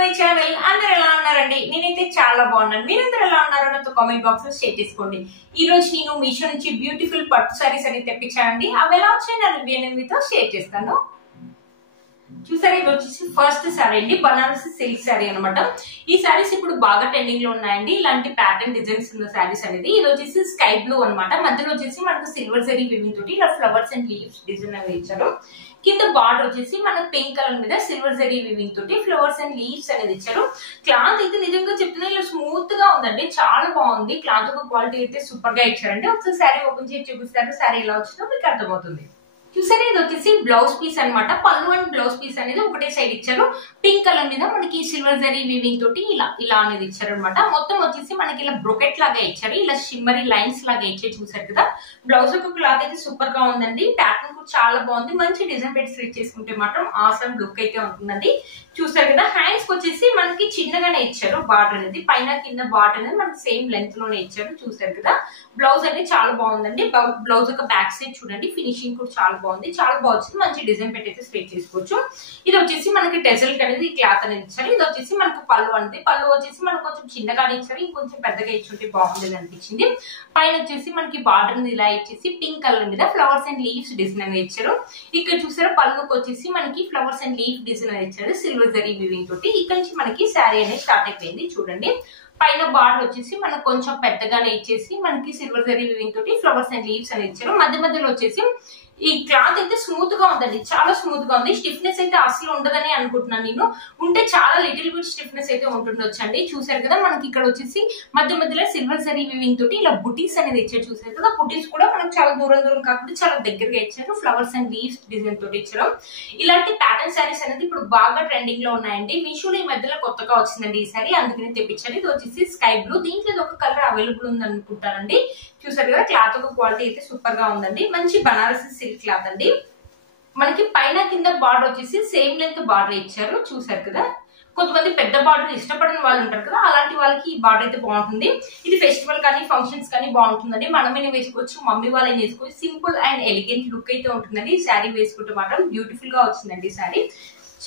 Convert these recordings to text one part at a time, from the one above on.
My channel. అందరూ ఎలా ఉన్నారండి? నేనైతే చాలా బాగున్నాను. మీరందరూ ఎలా ఉన్నారో నాతో కామెంట్ బాక్స్ లో షేర్ చేసుకోండి. ఈ రోజు నేను మీషో నుంచి బ్యూటిఫుల్ పట్టు సారీస్ అని తెప్పించానండి. అవి ఎలా వచ్చాయి నా రివ్యూ అనేది మీతో షేర్ చేస్తాను. చూసారా, ఇది వచ్చేసి ఫస్ట్ సారీ అండి, బనారసి సిల్క్ సారీ అనమాట. ఈ సారీస్ ఇప్పుడు బాగా ట్రెండింగ్ లో ఉన్నాయండి. ఇలాంటి ప్యాటర్న్ డిజైన్స్ ఉన్న సారీస్ అనేది. ఇది వచ్చేసి స్కై బ్లూ అనమాట. మధ్యలో వచ్చేసి మనకు సిల్వర్ జరీ వివింగ్ తోటి ఇలా ఫ్లవర్స్ అండ్ లీవ్స్ డిజైన్ అనేది ఇచ్చారు. కింద బార్డర్ వచ్చేసి మనకు పింక్ కలర్ మీద సిల్వర్ జరీ వివింగ్ తోటి ఫ్లవర్స్ అండ్ లీవ్స్ అనేది ఇచ్చారు. క్లాత్ అయితే నిజంగా చెప్తున్నా ఇలా స్మూత్ గా ఉందండి, చాలా బాగుంది. క్లాత్ ఒక క్వాలిటీ అయితే సూపర్ గా ఇచ్చారండి. ఒకసారి సారీ ఓపెన్ చేసి చూపిస్తారు, సారీ ఎలా వచ్చిందో మీకు అర్థమవుతుంది. చూసారా, ఇది వచ్చేసి బ్లౌజ్ పీస్ అనమాట. పళ్ళు అండ్ బ్లౌజ్ పీస్ అనేది ఒకటే సైడ్ ఇచ్చారు. పింక్ కలర్ మీద మనకి సిల్వర్ జరీ వీవింగ్ తోటి ఇలా అనేది ఇచ్చారు అనమాట. మొత్తం వచ్చేసి మనకి ఇలా బ్రొకెట్ లాగా ఇచ్చారు, ఇలా షిమ్మరీ లైన్స్ లాగా ఇచ్చారు. చూసారు కదా, బ్లౌజ్ యొక్క క్లాత్ అయితే సూపర్ గా ఉందండి. ప్యాటర్న్ కూడా చాలా బాగుంది. మంచి డిజైన్ పెట్టి స్టిచ్ చేసుకుంటే మాత్రం ఆసమ్ లుక్ అయితే ఉంటుందండి. చూసారు కదా, హ్యాండ్స్ వచ్చేసి మనకి చిన్నగానే ఇచ్చారు. బార్డర్ అనేది పైన కింద బార్డర్ అనేది మనకి సేమ్ లెంత్ లోనే ఇచ్చారు. చూసారు కదా, బ్లౌజ్ అనేది చాలా బాగుందండి. బ్లౌజ్ యొక్క బ్యాక్ సైడ్ చూడండి, ఫినిషింగ్ కూడా చాలా బాగుంది, చాలా బాగుంది. మంచి డిజైన్ పెట్టి అయితే స్టిచ్ చేసుకోవచ్చు. ఇది వచ్చేసి మనకి టెజల్ అనేది క్లాత్ అనేది ఇచ్చారు. ఇది వచ్చేసి మనకు పళ్ళు అనేది, పళ్ళు వచ్చేసి మనకు కొంచెం చిన్నగానే ఇచ్చారు, ఇంకొంచెం పెద్దగా ఇచ్చుంటే బాగుంటుంది అనిపించింది. పైన వచ్చేసి మనకి బార్డర్ ఇలా ఇచ్చేసి పింక్ కలర్ మీద ఫ్లవర్స్ అండ్ లీవ్స్ డిజైన్ అనేది ఇచ్చారు. ఇక్కడ చూసారా, పళ్ళుకి వచ్చేసి మనకి ఫ్లవర్స్ అండ్ లీఫ్ డిజైన్ అనేది ఇచ్చారు సిల్వర్ జరీ వీవింగ్ తోటి. ఇక్కడ నుంచి మనకి శారీ అనేది స్టార్ట్ అయిపోయింది. చూడండి, పైన బార్డర్ వచ్చేసి మనకు కొంచెం పెద్దగానే ఇచ్చేసి మనకి సిల్వర్ జరీ వీవింగ్ తోటి ఫ్లవర్స్ అండ్ లీవ్స్ అనేది ఇచ్చారు. మధ్య మధ్యలో వచ్చేసి ఈ క్లాత్ అయితే స్మూత్ గా ఉందండి, చాలా స్మూత్ గా ఉంది. స్టిఫ్నెస్ అయితే అసలు ఉండదని అనుకుంటున్నాను నేను. ఉంటే చాలా లిటిల్ బిట్ స్టిఫ్నెస్ అయితే ఉంటుండొచ్చు అండి. చూసారు కదా, మనకి ఇక్కడ వచ్చేసి మధ్య మధ్యలో సిల్వర్ జరీ వీవింగ్ తోటి ఇలా బుటీస్ అనేది ఇచ్చారు. చూసారు కదా, బుటీస్ కూడా మనకు చాలా దూరం దూరం కాకుండా చాలా దగ్గరగా ఇచ్చారు. ఫ్లవర్స్ అండ్ లీవ్స్ డిజైన్ తోటి ఇచ్చారు. ఇలాంటి ప్యాటర్న్ సారీస్ అనేది ఇప్పుడు బాగా ట్రెండింగ్ లో ఉన్నాయండి. మీషోలో ఈ మధ్యలో కొత్తగా వచ్చిందండి ఈ సారీ, అందుకని తెప్పించాను. ఇది వచ్చేసి స్కై బ్లూ, దీంట్లో ఒక కలర్ అవైలబుల్ ఉంది అనుకుంటానండి. చూసారు కదా, క్లాత్ ఒక క్వాలిటీ అయితే సూపర్ గా ఉందండి. మంచి బనారసి సిల్క్ క్లాత్ అండి. మనకి పైన కింద బార్డర్ వచ్చేసి సేమ్ లెంత్ బార్డర్ ఇచ్చారు. చూసారు కదా, కొంతమంది పెద్ద బార్డర్ ఇష్టపడిన వాళ్ళు ఉంటారు కదా, అలాంటి వాళ్ళకి ఈ బార్డర్ అయితే బాగుంటుంది. ఇది ఫెస్టివల్ కానీ ఫంక్షన్స్ కానీ బాగుంటుందండి. మనమైనా వేసుకోవచ్చు, మమ్మీ వాళ్ళని వేసుకోవచ్చు. సింపుల్ అండ్ ఎలిగెంట్ లుక్ అయితే ఉంటుందండి. ఈ శారీ వేసుకుంటే మాత్రం బ్యూటిఫుల్ గా వచ్చిందండి. ఈ శారీ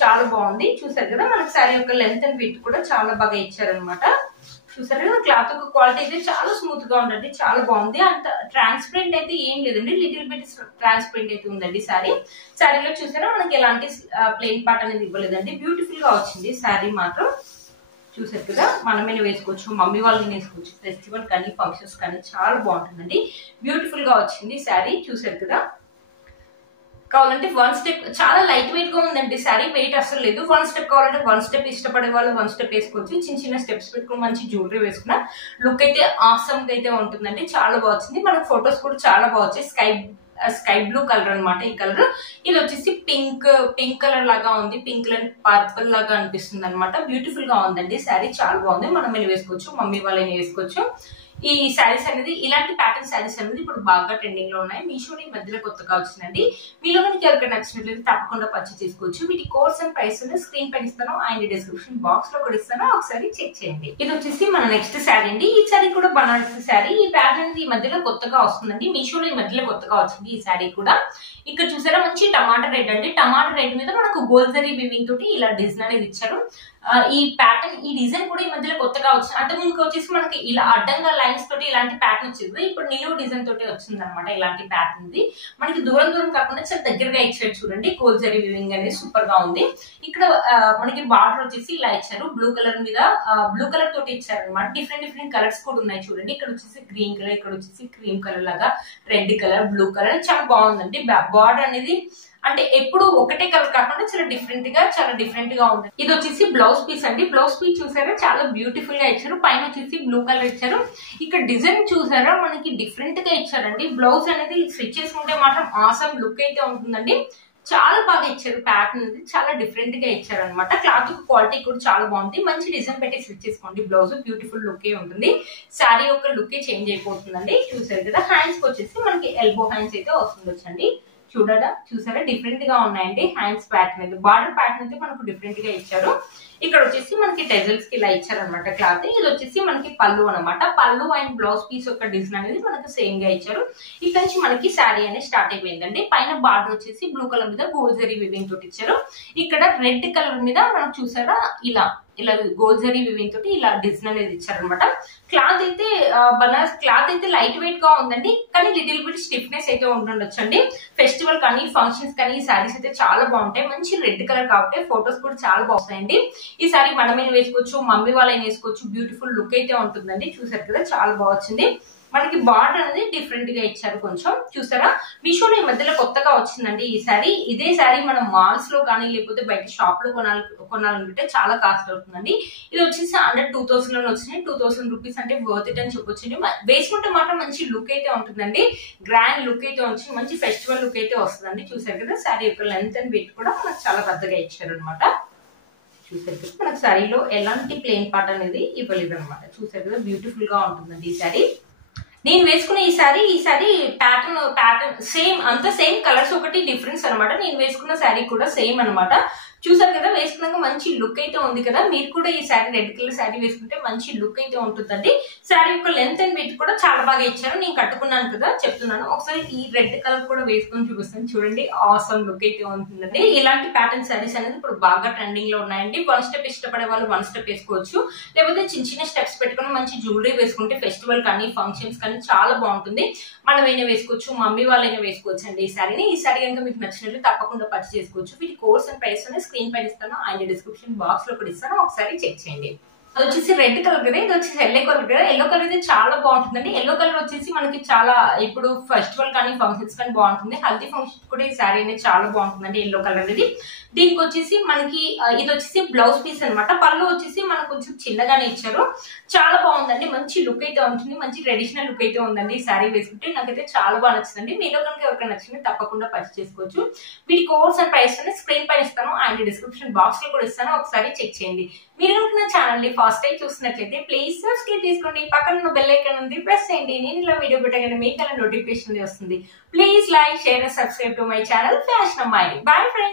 చాలా బాగుంది. చూసారు కదా, మనకి శారీ యొక్క లెంత్ అండ్ విడ్త్ కూడా చాలా బాగా ఇచ్చారనమాట. చూసారు కదా, క్లాత్ యొక్క క్వాలిటీ అయితే చాలా స్మూత్ గా ఉందండి, చాలా బాగుంది. అంత ట్రాన్స్పరెంట్ అయితే ఏం లేదండి, లిటిల్ బిట్ ట్రాన్స్పరెంట్ అయితే ఉందండి శారీ. శారీలో చూసారా, మనకి ఎలాంటి ప్లెయిన్ పార్ట్ అనేది ఇవ్వలేదండి. బ్యూటిఫుల్ గా వచ్చింది శారీ మాత్రం. చూసారు కదా, మనమైనా వేసుకోవచ్చు, మమ్మీ వాళ్ళని వేసుకోవచ్చు. ఫెస్టివల్ కానీ ఫంక్షన్స్ కానీ చాలా బాగుంటుందండి. బ్యూటిఫుల్ గా వచ్చింది శారీ. చూసారు కదా, కావాలంటే వన్ స్టెప్, చాలా లైట్ వెయిట్ గా ఉందండి శారీ, వెయిట్ అసలు లేదు. వన్ స్టెప్ కావాలంటే వన్ స్టెప్, ఇష్టపడే వాళ్ళు వన్ స్టెప్ వేసుకోవచ్చు. చిన్న చిన్న స్టెప్స్ పెట్టుకుని మంచి జ్యువెలరీ వేసుకున్న లుక్ అయితే ఆసమ్ గా అయితే ఉంటుందండి. చాలా బాగా వచ్చింది. మనకు ఫొటోస్ కూడా చాలా బాగా వచ్చాయి. స్కై బ్లూ కలర్ అనమాట ఈ కలర్. ఇది వచ్చేసి పింక్ కలర్ లాగా ఉంది, పింక్ అండ్ పర్పుల్ లాగా అనిపిస్తుంది అనమాట. బ్యూటిఫుల్ గా ఉందండి శారీ, చాలా బాగుంది. మనం వేసుకోవచ్చు, మమ్మీ వాళ్ళని వేసుకోవచ్చు. ఈ శారీస్ అనేది, ఇలాంటి ప్యాటర్న్ శారీస్ అనేది ఇప్పుడు బాగా ట్రెండింగ్ లో ఉన్నాయి. మీషో ఈ మధ్యలో కొత్తగా వచ్చిందండి. మీలో మనకి ఎవరికైనా నచ్చినట్లయితే తప్పకుండా పర్చేస్ చేసుకోవచ్చు. వీటి కోర్స్ అండ్ ప్రైస్ స్క్రీన్ పైన ఇస్తాను, అండ్ డిస్క్రిప్షన్ బాక్స్ లో కూడా ఇస్తాను, ఒకసారి చెక్ చేయండి. ఇది వచ్చేసి మన నెక్స్ట్ శారీ అండి. ఈ శారీ కూడా బనారసి శారీ. ఈ ప్యాటర్న్ అనేది ఈ మధ్యలో కొత్తగా వస్తుందండి. మీషోలో ఈ మధ్యలో కొత్తగా వచ్చింది ఈ శారీ కూడా. ఇక్కడ చూసారా, మంచి టమాటా రెడ్ అండి. టమాటా రెడ్ మీద మనకు గోల్డ్ జరీ వీవింగ్ తోటి ఇలా డిజైన్ అనేది ఇచ్చారు. ఈ ప్యాటర్న్, ఈ డిజైన్ కూడా ఈ మధ్యలో కొత్తగా వచ్చింది. అంత ముందుకు వచ్చేసి మనకి ఇలా అడ్డంగా లైన్స్ తోటి ఇలాంటి ప్యాటర్న్ వచ్చింది. ఇప్పుడు నిలువు డిజైన్ తోటి వచ్చింది అనమాట. ఇలాంటి ప్యాటర్న్ ఇది మనకి దూరం దూరం కాకుండా చాలా దగ్గరగా ఇచ్చారు. చూడండి, గోల్డ్ జరీ వీవింగ్ అనేది సూపర్ గా ఉంది. ఇక్కడ మనకి బార్డర్ వచ్చేసి ఇలా ఇచ్చారు, బ్లూ కలర్ మీద బ్లూ కలర్ తోటి ఇచ్చారు అనమాట. డిఫరెంట్ కలర్స్ కూడా ఉన్నాయి. చూడండి, ఇక్కడ వచ్చేసి గ్రీన్ కలర్, ఇక్కడ వచ్చేసి క్రీమ్ కలర్ లాగా, రెడ్ కలర్, బ్లూ కలర్, చాలా బాగుందండి. బార్డర్ అనేది అంటే ఎప్పుడు ఒకటే కలర్ కాకుండా చాలా డిఫరెంట్ గా ఉంది. ఇది వచ్చేసి బ్లౌజ్ పీస్ అండి. బ్లౌజ్ పీస్ చూసారా, చాలా బ్యూటిఫుల్ గా ఇచ్చారు. పైన వచ్చేసి బ్లూ కలర్ ఇచ్చారు. ఇక్కడ డిజైన్ చూసారా, మనకి డిఫరెంట్ గా ఇచ్చారండి. బ్లౌజ్ అనేది స్టిచ్ చేసుకుంటే మాత్రం ఆసమ్ లుక్ అయితే ఉంటుందండి. చాలా బాగా ఇచ్చారు. ప్యాటర్న్ అనేది చాలా డిఫరెంట్ గా ఇచ్చారు అనమాట. క్లాత్ క్వాలిటీ కూడా చాలా బాగుంది. మంచి డిజైన్ పెట్టి స్టిచ్ చేసుకోండి. బ్లౌజ్ బ్యూటిఫుల్ లుక్ ఉంటుంది. శారీ యొక్క లుక్ చేంజ్ అయిపోతుందండి. చూసారు కదా, హ్యాండ్స్ వచ్చేసి మనకి ఎల్బో హ్యాండ్స్ అయితే వస్తుండొచ్చండి. చూసారా, డిఫరెంట్ గా ఉన్నాయండి. హ్యాండ్స్ ప్యాటర్న్ అయితే, బార్డర్ ప్యాటర్న్ అయితే మనకు డిఫరెంట్ గా ఇచ్చారు. ఇక్కడ వచ్చేసి మనకి టెజల్స్ కి ఇలా ఇచ్చారనమాట క్లాత్. ఇది వచ్చేసి మనకి పళ్ళు అనమాట. పళ్ళు అండ్ బ్లౌజ్ పీస్ యొక్క డిజైన్ అనేది మనకు సేమ్ గా ఇచ్చారు. ఇక్కడ నుంచి మనకి శారీ అనేది స్టార్ట్ అయిపోయిందండి. పైన బార్డర్ వచ్చేసి బ్లూ కలర్ మీద గోల్డ్ జరీ వీవింగ్ తోటి ఇచ్చారు. ఇక్కడ రెడ్ కలర్ మీద మనకు చూసారా, ఇలా ఇలా గోల్డ్ జరీ వివింగ్ తోటి ఇలా డిజైన్ అనేది ఇచ్చారనమాట. క్లాత్ అయితే బనారస్ క్లాత్ అయితే లైట్ వెయిట్ గా ఉందండి, కానీ లిటిల్ బిట్ స్టిఫ్నెస్ అయితే ఉంటుండొచ్చు అండి. ఫెస్టివల్ కానీ ఫంక్షన్స్ కానీ ఈ సారీస్ అయితే చాలా బాగుంటాయి. మంచి రెడ్ కలర్ కాబట్టి ఫొటోస్ కూడా చాలా బాగుంటాయండి. ఈ సారీ మనమైనా వేసుకోవచ్చు, మమ్మీ వాళ్ళైనా వేసుకోవచ్చు. బ్యూటిఫుల్ లుక్ అయితే ఉంటుందండి. చూసారు కదా చాలా బాగా వచ్చింది. మనకి బార్డర్ అనేది డిఫరెంట్ గా ఇచ్చారు కొంచెం. చూసారా, మీషోలో ఈ మధ్యలో కొత్తగా వచ్చిందండి ఈ సారీ. ఇదే సారీ మనం మాల్స్ లో కానీ లేకపోతే బయట షాప్ లో కొనాలనుకుంటే చాలా కాస్ట్ అవుతుందండి. ఇది వచ్చేసి అండర్ 2000 లో వచ్చినాయి. 2000 రూపీస్ అంటే వర్త్ ఇట్ అని చెప్పొచ్చు. వేసుకుంటే మాత్రం మంచి లుక్ అయితే ఉంటుందండి. గ్రాండ్ లుక్ అయితే వచ్చి మంచి ఫెస్టివల్ లుక్ అయితే వస్తుందండి. చూసారు కదా, సారీ యొక్క లెంత్ అండ్ వెయిట్ కూడా మనకు చాలా పెద్దగా ఇచ్చారు అనమాట. చూసారు కదా, మనకు సారీలో ఎలాంటి ప్లెయిన్ పార్ట్ అనేది ఇవ్వలేదు అనమాట. చూసారు కదా, బ్యూటిఫుల్ గా ఉంటుందండి ఈ సారీ. నేను వేసుకున్న ఈ సారీ ప్యాటర్న్ సేమ్, అంత సేమ్ కలర్స్ ఒకటి డిఫరెన్స్ అనమాట. నేను వేసుకున్న సారీ కూడా సేమ్ అనమాట. చూసారు కదా, వేసుకున్నాక మంచి లుక్ అయితే ఉంది కదా. మీరు కూడా ఈ సారీ రెడ్ కలర్ సారీ వేసుకుంటే మంచి లుక్ అయితే ఉంటుందండి. సారీ యొక్క లెంత్ అండ్ వెయిట్ కూడా చాలా బాగా ఇచ్చారు. నేను కట్టుకున్నాను కదా, చెప్తున్నాను. ఒకసారి ఈ రెడ్ కలర్ కూడా వేసుకొని చూపిస్తాను. చూడండి, ఆసమ్ లుక్ అయితే ఉంటుందండి. ఇలాంటి ప్యాటర్న్ సారీస్ అనేది ఇప్పుడు బాగా ట్రెండింగ్ లో ఉన్నాయండి. వన్ స్టెప్ ఇష్టపడే వాళ్ళు వన్ స్టెప్ వేసుకోవచ్చు, లేకపోతే చిన్న చిన్న స్టెప్స్ పెట్టుకుని మంచి జ్యువెలరీ వేసుకుంటే ఫెస్టివల్ కానీ ఫంక్షన్స్ కానీ చాలా బాగుంటుంది. మనమైనా వేసుకోవచ్చు, మమ్మీ వాళ్ళైనా వేసుకోవచ్చు అండి ఈ సారీని. ఈ సారీ కనుక మీకు నచ్చినట్లు తప్పకుండా పర్చేస్ చేసుకోవచ్చు. వీటి కోర్స్ అండ్ ప్రైస్ అనేది స్క్రీన్ పైన ఇస్తాను, ఆయన డిస్క్రిప్షన్ బాక్స్ లో కూడా ఇస్తాను, ఒకసారి చెక్ చేయండి. అది వచ్చేసి రెడ్ కలర్ కదా, ఇది వచ్చేసి ఎల్లో కలర్ కదా. ఎల్లో కలర్ అయితే చాలా బాగుంటుందండి. ఎల్లో కలర్ వచ్చేసి మనకి చాలా ఇప్పుడు ఫెస్టివల్ కానీ ఫంక్షన్స్ కానీ బాగుంటుంది. హల్దీ ఫంక్షన్ కూడా ఈ సారీ అనేది చాలా బాగుంటుందండి ఎల్లో కలర్ అనేది. దీనికి వచ్చేసి మనకి ఇది వచ్చేసి బ్లౌజ్ పీస్ అనమాట. పళ్ళు వచ్చేసి మనకు కొంచెం చిన్నగానే ఇచ్చారు. చాలా బాగుందండి, మంచి లుక్ అయితే ఉంటుంది. మంచి ట్రెడిషనల్ లుక్ అయితే ఉందండి ఈ సారీ వేసుకుంటే. నాకైతే చాలా బాగా నచ్చిందండి. మీలో కనుక ఎవరికైనా నచ్చింది తప్పకుండా పర్చేస్ చేసుకోవచ్చు. వీటి కోర్స్ అండ్ ప్రైస్ అనేది స్క్రీన్ పైన ఇస్తాను, అండ్ డిస్క్రిప్షన్ బాక్స్ లో కూడా ఇస్తాను, ఒకసారి చెక్ చేయండి. మీరు కనుక నా ఛానల్ ని ఫస్ట్ టైం చూసినట్లయితే ప్లీజ్ సబ్స్క్రైబ్ చేసుకోండి. పక్కన ఉన్న బెల్ ఐకాన్ ఉంది, ప్రెస్ చేయండి. నేను ఇలా వీడియో పెట్టగానే మీకు అలా నోటిఫికేషన్ వస్తుంది. Please like, share and subscribe to my channel fashion అమ్మాయి. Bye friends.